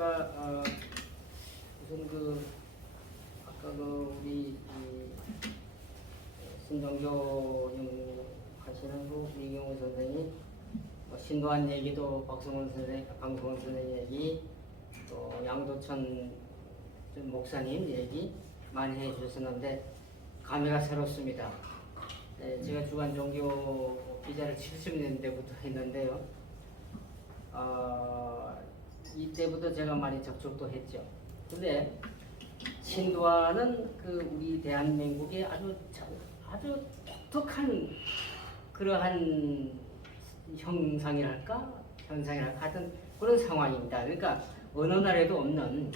보니까 우선 아까 우리 신종교 하시는 이경호 선생님, 신도한 얘기도 박성원 선생님 얘기, 또 양도천 목사님 얘기 많이 해주셨는데 감회가 새롭습니다. 제가 주간 종교 기자를 70년대부터 했는데요. 이때부터 제가 많이 접촉도 했죠. 근데 신도와는 우리 대한민국의 아주 독특한 그러한 현상이랄까 하여튼 그런 상황입니다. 그러니까 어느 나라에도 없는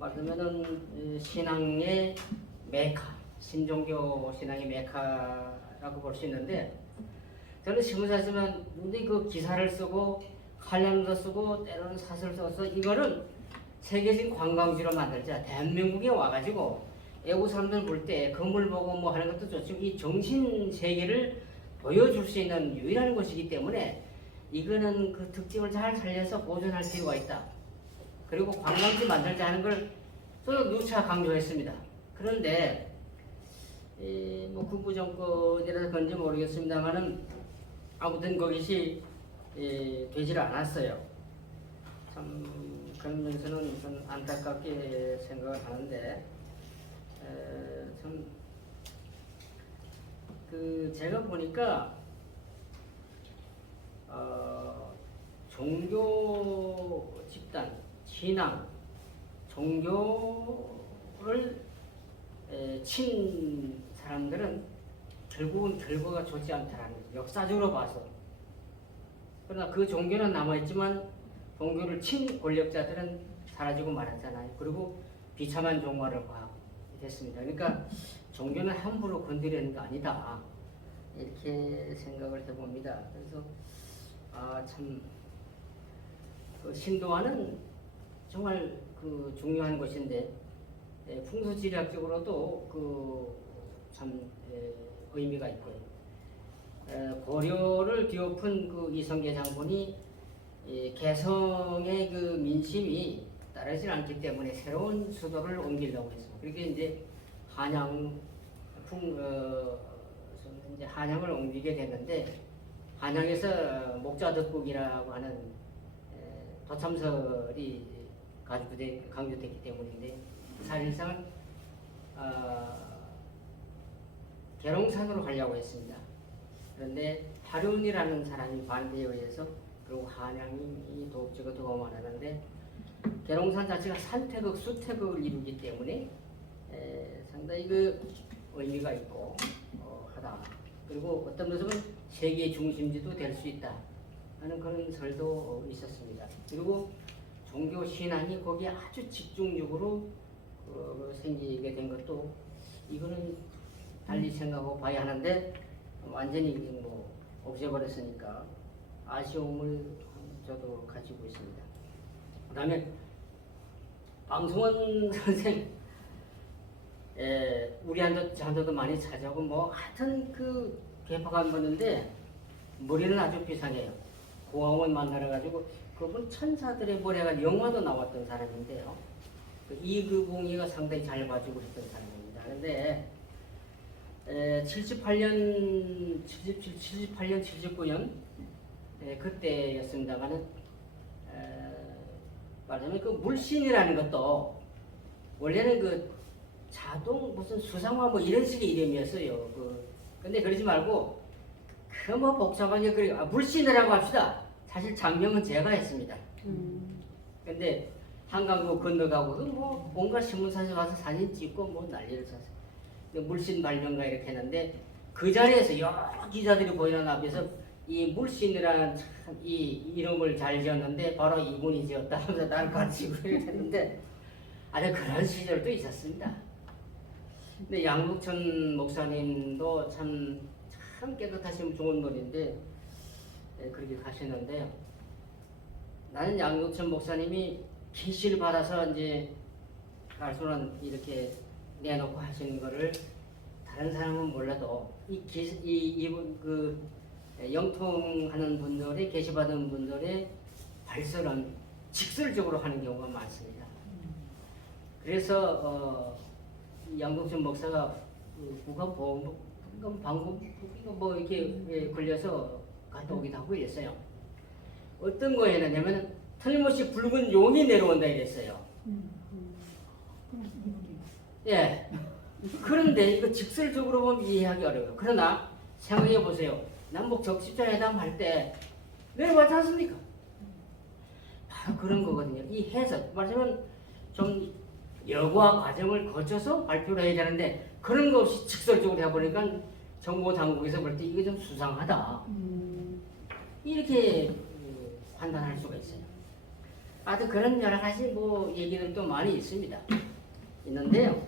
말하면은 신앙의 메카, 신종교 신앙의 메카라고 볼 수 있는데, 저는 신문사 쓰면 그 기사를 쓰고 칼럼도 쓰고 때로는 사설을 써서 이거를 세계적인 관광지로 만들자. 대한민국에 와가지고 외국 사람들 볼 때 건물 보고 뭐 하는 것도 좋지만 이 정신 세계를 보여줄 수 있는 유일한 곳이기 때문에 이거는 그 특징을 잘 살려서 보존할 필요가 있다. 그리고 관광지 만들자는 걸 또 누차 강조했습니다. 그런데 뭐 군부 정권이라서 그런지 모르겠습니다만은 아무튼 그것이 되질 않았어요. 참 그런 면에서는 좀 안타깝게 생각을 하는데, 참 제가 보니까 종교 집단, 신앙, 종교를 친 사람들은 결국은 결과가 좋지 않다라는 거죠. 역사적으로 봐서. 그러나 그 종교는 남아있지만 종교를 친 권력자들은 사라지고 말았잖아요. 그리고 비참한 종말을 됐습니다. 그러니까 종교는 함부로 건드리는 게 아니다, 이렇게 생각을 해봅니다. 그래서 참 신도와는 정말 중요한 것인데, 풍수지리학적으로도 참 의미가 있고요. 고려를 뒤엎은 이성계 장군이 개성의 민심이 따르지 않기 때문에 새로운 수도를 옮기려고 했습니다. 그렇게 이제 한양을 옮기게 됐는데, 한양에서 목자덕국이라고 하는 도참설이 강조됐기 때문인데, 사실상 계룡산으로 가려고 했습니다. 그런데 하륜이라는 사람이 반대에 의해서, 그리고 한양이 도읍지가 더 많았는데, 계룡산 자체가 산태극, 수태극을 이루기 때문에 상당히 의미가 있고 하다. 그리고 어떤 모습은 세계의 중심지도 될 수 있다 하는 그런 설도 있었습니다. 그리고 종교 신앙이 거기에 아주 집중적으로 생기게 된 것도, 이거는 달리 생각하고 봐야 하는데 완전히 없애버렸으니까 아쉬움을 저도 가지고 있습니다. 그 다음에 방송원 선생, 우리한테도 많이 찾아오고 하여튼 개파관 보는데 머리는 아주 비상해요. 고아원 만나러가지고 그분 천사들의 머리가 영화도 나왔던 사람인데요. 이그봉이가 상당히 잘 봐주고 있던 사람입니다. 그런데 78년, 79년 그때였습니다만은 말하자면 물신이라는 것도 원래는 자동 무슨 수상화 이런 식의 이름이었어요. 근데 그러지 말고 복잡하게 물신이라고 합시다. 사실 장명은 제가 했습니다. 근데 한강으로 건너가고 온갖 신문사에 가서 사진 찍고 난리를 쳤어요. 물신 발명가 이렇게 했는데, 그 자리에서 여러 기자들이 보이는 앞에서 이 물신이라는 이 이름을 잘 지었는데 바로 이분이 지었다 하면서 나를 가르치고 이렇게 했는데, 아주 그런 시절도 있었습니다. 근데 양록천 목사님도 참 깨끗하신 좋은 분인데 그렇게 가시는데요. 나는 양록천 목사님이 계시를 받아서 이제 말씀은 이렇게 내놓고 하시는 거를 다른 사람은 몰라도 이분 영통하는 분들의 계시받은 분들의 발설은 직설적으로 하는 경우가 많습니다. 그래서 이 양동천 목사가 국가보험 방금 뭐 이렇게 걸려서 갔다 오기도 하고 이랬어요. 어떤 거에 했냐면 틀림없이 붉은 용이 내려온다 이랬어요. 예. 그런데 이거 직설적으로 보면 이해하기 어려워요. 그러나 생각해 보세요. 남북 적십자회담 할 때 내려왔지 않습니까? 바로 그런 거거든요. 이 해석, 말하자면 좀 여과 과정을 거쳐서 발표를 해야 되는데 그런 거 없이 직설적으로 해버리니까 정보 당국에서 볼 때 이게 좀 수상하다. 이렇게 판단할 수가 있어요. 아주 그런 여러 가지 뭐 얘기는 또 많이 있는데요.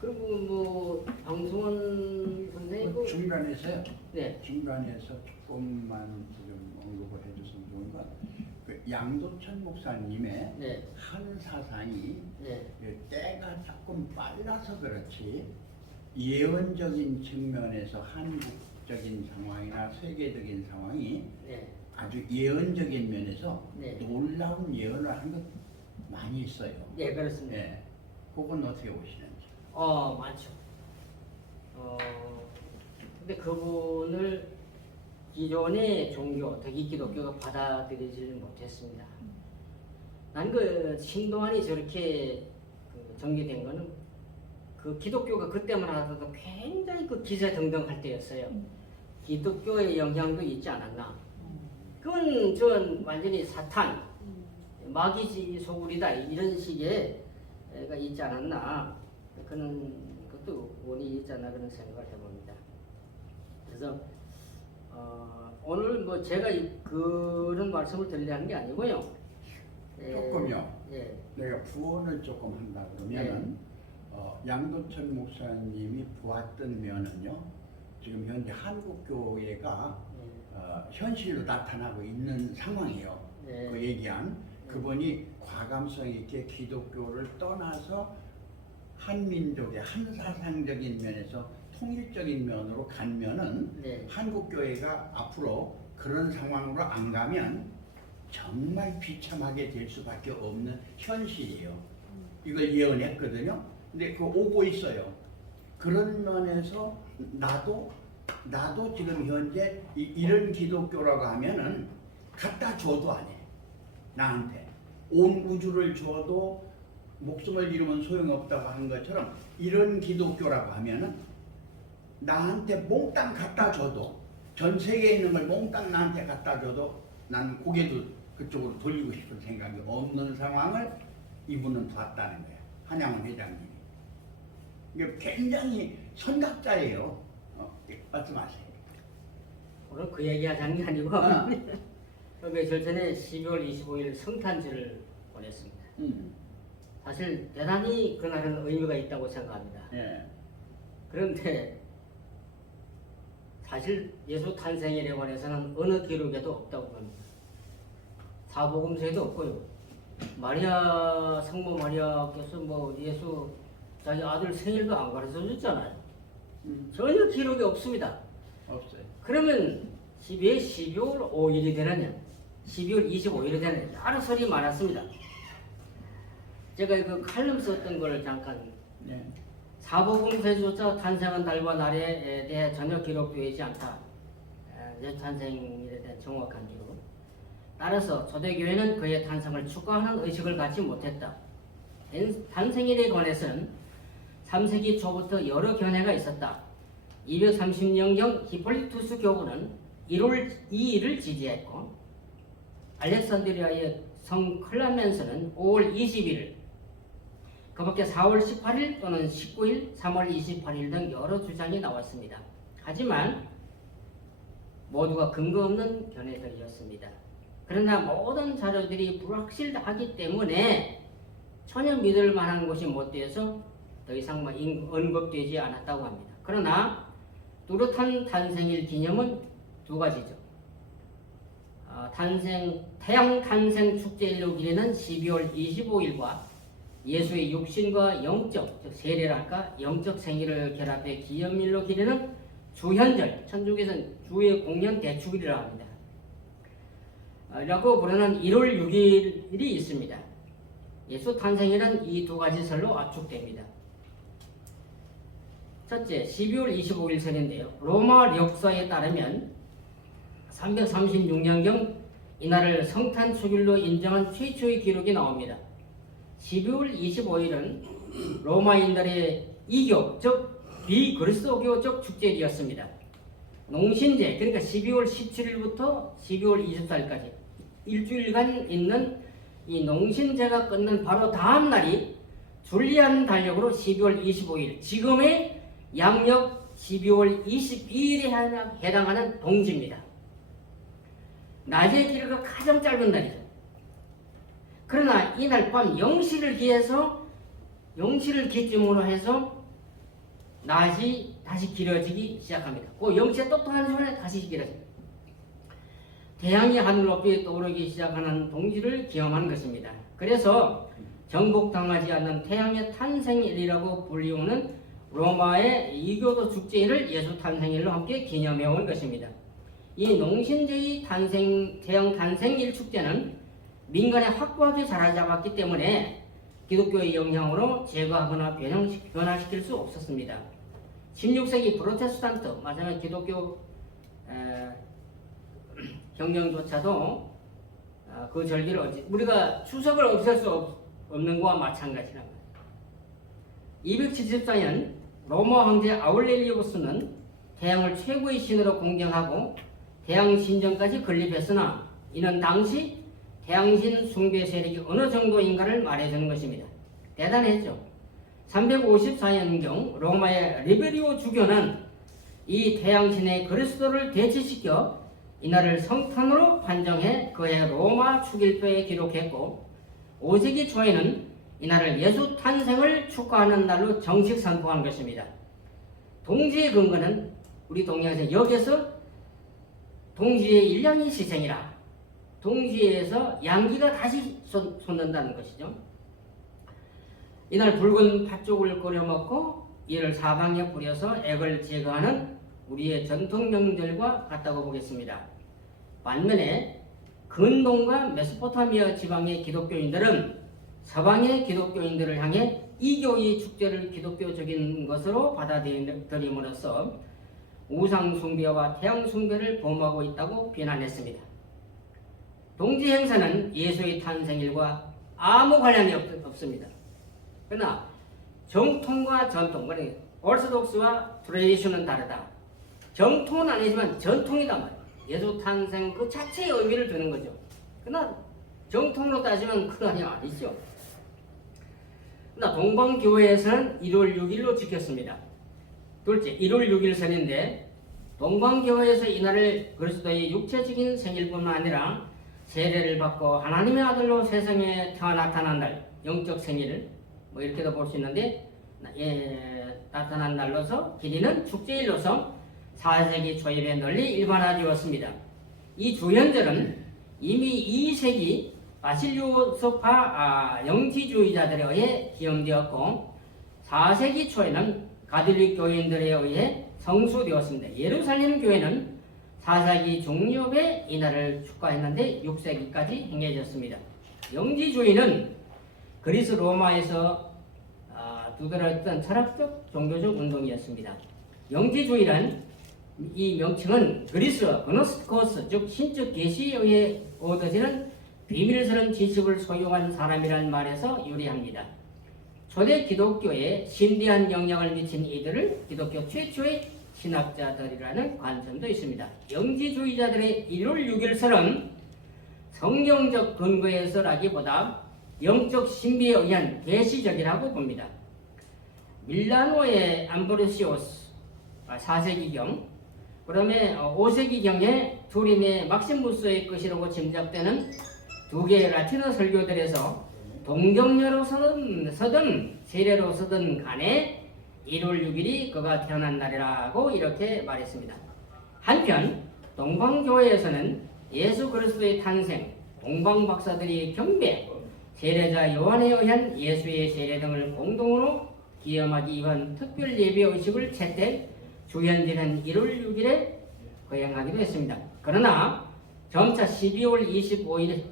그리고 뭐 방송원 선생님 중간에서요. 네. 중간에서 조금만 좀 언급을 해줬으면 좋은 건 그 양도천 목사님의 네. 한 사상이 네. 때가 조금 빨라서 그렇지 예언적인 측면에서 한국적인 상황이나 세계적인 상황이 네. 아주 예언적인 면에서 네. 놀라운 예언을 한 것 많이 있어요. 네, 그렇습니다. 네. 그건 어떻게 보시는지? 많죠. 근데 그분을 기존의 종교, 특히 기독교가 받아들이지를 못했습니다. 난 그 신동환이 저렇게 전개된 거는 그 기독교가 그때만 하더라도 굉장히 그 기세등등할 때였어요. 기독교의 영향도 있지 않았나. 그건 전 완전히 사탄, 마귀지 소굴이다 이런 식의 가 있지 않았나. 그는 그것도 원인이 있지 않나 그런 생각을 해봅니다. 그래서 오늘 뭐 제가 그런 말씀을 드리려는 게 아니고요. 조금요. 예. 내가 부언을 조금 한다 그러면은 양도천 목사님이 보았던 면은요. 지금 현재 한국교회가 현실로 나타나고 있는 상황이에요. 네. 그 얘기한 그분이 과감성 있게 기독교를 떠나서 한민족의 한사상적인 면에서 통일적인 면으로 가면은 네. 한국교회가 앞으로 그런 상황으로 안 가면 정말 비참하게 될 수밖에 없는 현실이에요. 이걸 예언했거든요. 근데 그거 오고 있어요. 그런 면에서 나도 지금 현재 이런 기독교라고 하면은 갖다 줘도 안 해. 나한테 온 우주를 줘도 목숨을 잃으면 소용없다고 하는 것처럼 이런 기독교라고 하면은 나한테 몽땅 갖다 줘도 전 세계에 있는 걸 몽땅 나한테 갖다 줘도 난 고개도 그쪽으로 돌리고 싶은 생각이 없는 상황을 이분은 봤다는 거야. 한양원 회장님이. 이게 굉장히 선각자예요. 말씀하세요. 오늘 그 얘기 하자는 게 아니고 며칠 전에 12월 25일 성탄절을 보냈습니다. 사실 대단히 그날은 의미가 있다고 생각합니다. 예. 그런데 사실 예수 탄생일에 관해서는 어느 기록에도 없다고 합니다. 사복음서에도 없고요. 마리아 성모 마리아께서 뭐 예수 자기 아들 생일도 안 가르쳐 줬잖아요. 전혀 기록이 없습니다. 없어요. 그러면 왜 12월 5일이 되느냐? 12월 25일이 되느냐? 여러 소리 많았습니다. 제가 그 칼럼 썼던 걸 잠깐 네. 사복음서조차 탄생한 달과 날에 대해 전혀 기록되지 않다. 예수 탄생일에 대한 정확한 기록. 따라서 초대교회는 그의 탄생을 축하하는 의식을 갖지 못했다. 탄생일에 관해서는 3세기 초부터 여러 견해가 있었다. 230년경 히폴리투스 교부는 1월 2일을 지지했고 알렉산드리아의 성 클라멘스는 5월 20일, 그 밖에 4월 18일 또는 19일, 3월 28일 등 여러 주장이 나왔습니다. 하지만 모두가 근거 없는 견해들이었습니다. 그러나 모든 자료들이 불확실하기 때문에 전혀 믿을 만한 것이 못 되어서 더 이상 언급되지 않았다고 합니다. 그러나 뚜렷한 탄생일 기념은 두 가지죠. 태양 탄생 축제일로 기리는 12월 25일과 예수의 육신과 영적, 즉 세례랄까 영적 생일을 결합해 기념일로 기리는 주현절, 천주교에서는 주의 공연 대축일이라고 합니다. 라고 부르는 1월 6일이 있습니다. 예수 탄생일은 이 두 가지 설로 압축됩니다. 첫째, 12월 25일 설인데요. 로마 역사에 따르면 336년경 이날을 성탄 축일로 인정한 최초의 기록이 나옵니다. 12월 25일은 로마인들의 이교, 즉 비그리스도교적 축제였습니다. 농신제, 그러니까 12월 17일부터 12월 24일까지 일주일간 있는 이 농신제가 끝난 바로 다음 날이 줄리안 달력으로 12월 25일, 지금의 양력 12월 22일에 해당하는 동지입니다. 낮의 길이가 가장 짧은 날이죠. 그러나 이날 밤 0시를 기점으로 해서 낮이 다시 길어지기 시작합니다. 그 0시에 똑똑한 순간에 다시 길어집니다. 태양이 하늘 높이 떠오르기 시작하는 동지를 기념하는 것입니다. 그래서 정복당하지 않는 태양의 탄생일이라고 불리우는 로마의 이교도 축제일을 예수 탄생일로 함께 기념해 온 것입니다. 이 농신제의 태양 탄생일 축제는 민간에 확고하게 자리잡았기 때문에 기독교의 영향으로 제거하거나 변화시킬 수 없었습니다. 16세기 프로테스탄트, 마찬가지 기독교 혁명조차도 그 절기를 우리가 추석을 없앨 수 없는 것과 마찬가지랍니다. 274년 로마 황제 아울렐리우스는 태양을 최고의 신으로 공경하고 태양 신전까지 건립했으나 이는 당시 태양신 숭배 세력이 어느 정도인가를 말해주는 것입니다. 대단했죠. 354년경 로마의 리베리오 주교는 이 태양신의 그리스도를 대치시켜 이날을 성탄으로 판정해 그의 로마 축일표에 기록했고 5세기 초에는 이날을 예수 탄생을 축하하는 날로 정식 선포한 것입니다. 동지의 근거는 우리 동양에서 여기서 동지의 일량이 희생이라 동지에서 양기가 다시 솟는다는 것이죠. 이날 붉은 팥죽을 끓여 먹고 이를 사방에 뿌려서 액을 제거하는 우리의 전통 명절과 같다고 보겠습니다. 반면에 근동과 메소포타미아 지방의 기독교인들은 서방의 기독교인들을 향해 이교의 축제를 기독교적인 것으로 받아들임으로써 우상 숭배와 태양 숭배를 범하고 있다고 비난했습니다. 동지 행사는 예수의 탄생일과 아무 관련이 없습니다. 그러나 정통과 전통, 그러니까 orthodox와 tradition은 다르다. 정통은 아니지만 전통이단 말이에요. 예수 탄생 그 자체의 의미를 두는 거죠. 그러나 정통으로 따지면 그건 아니죠. 그러나 동방교회에서는 1월 6일로 지켰습니다. 둘째, 1월 6일 선인데 동방교회에서 이날을 그리스도의 육체적인 생일뿐만 아니라 세례를 받고 하나님의 아들로 세상에 나타난 날, 영적 생일을 이렇게도 볼 수 있는데 나타난 날로서 기리는 축제일로서 4세기 초입에 널리 일반화되었습니다. 이 주현절은 이미 2세기 바실리오스파 영지주의자들에 의해 기염되었고 4세기 초에는 가톨릭 교인들에 의해 성수되었습니다. 예루살렘 교회는 4세기 중엽에 이날을 축하했는데 6세기까지 행해졌습니다. 영지주의는 그리스 로마에서 두드러졌던 철학적 종교적 운동이었습니다. 영지주의란 이 명칭은 그리스 그노스코스 즉 신적 계시에 의해 얻어지는 비밀스러운 지식을 소유한 사람이라는 말에서 유래합니다. 초대 기독교에 신비한 영향을 미친 이들을 기독교 최초의 신학자들이라는 관점도 있습니다. 영지주의자들의 1월 6일설은 성경적 근거에서라기보다 영적 신비에 의한 계시적이라고 봅니다. 밀라노의 암브로시오스 4세기경 그다음에 5세기경에 투린의 막시무스의 것이라고 짐작되는 두 개의 라틴어 설교들에서 동정녀로 서든 세례로 서든 간에 1월 6일이 그가 태어난 날이라고 이렇게 말했습니다. 한편 동방교회에서는 예수 그리스도의 탄생, 동방박사들의 경배, 세례자 요한에 의한 예수의 세례 등을 공동으로 기념하기 위한 특별 예배 의식을 채택 주현지는 1월 6일에 거행하기도 했습니다. 그러나 점차 12월 25일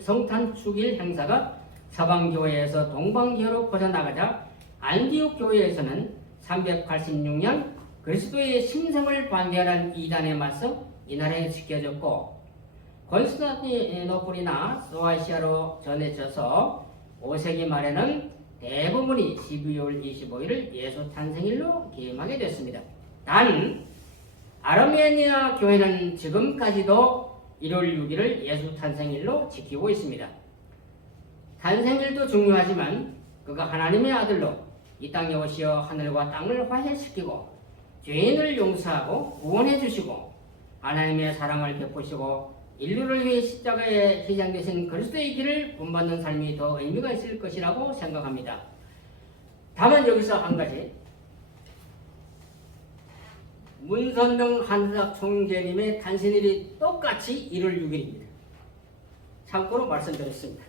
성탄 축일 행사가 서방교회에서 동방교회로 퍼져나가자 안디옥 교회에서는 386년 그리스도의 신성을 반대하는 이단에 맞서 이날에 지켜졌고, 콘스탄티노플이나 소아시아로 전해져서 5세기 말에는 대부분이 12월 25일을 예수 탄생일로 기념하게 됐습니다. 단 아르메니아 교회는 지금까지도 1월 6일을 예수 탄생일로 지키고 있습니다. 탄생일도 중요하지만 그가 하나님의 아들로 이 땅에 오시어 하늘과 땅을 화해시키고 죄인을 용서하고 구원해 주시고 하나님의 사랑을 베푸시고 인류를 위해 십자가에 희생되신 그리스도의 길을 본받는 삶이 더 의미가 있을 것이라고 생각합니다. 다만 여기서 한 가지, 문선명 한의학 총재님의 탄신일이 똑같이 1월 6일입니다. 참고로 말씀드렸습니다.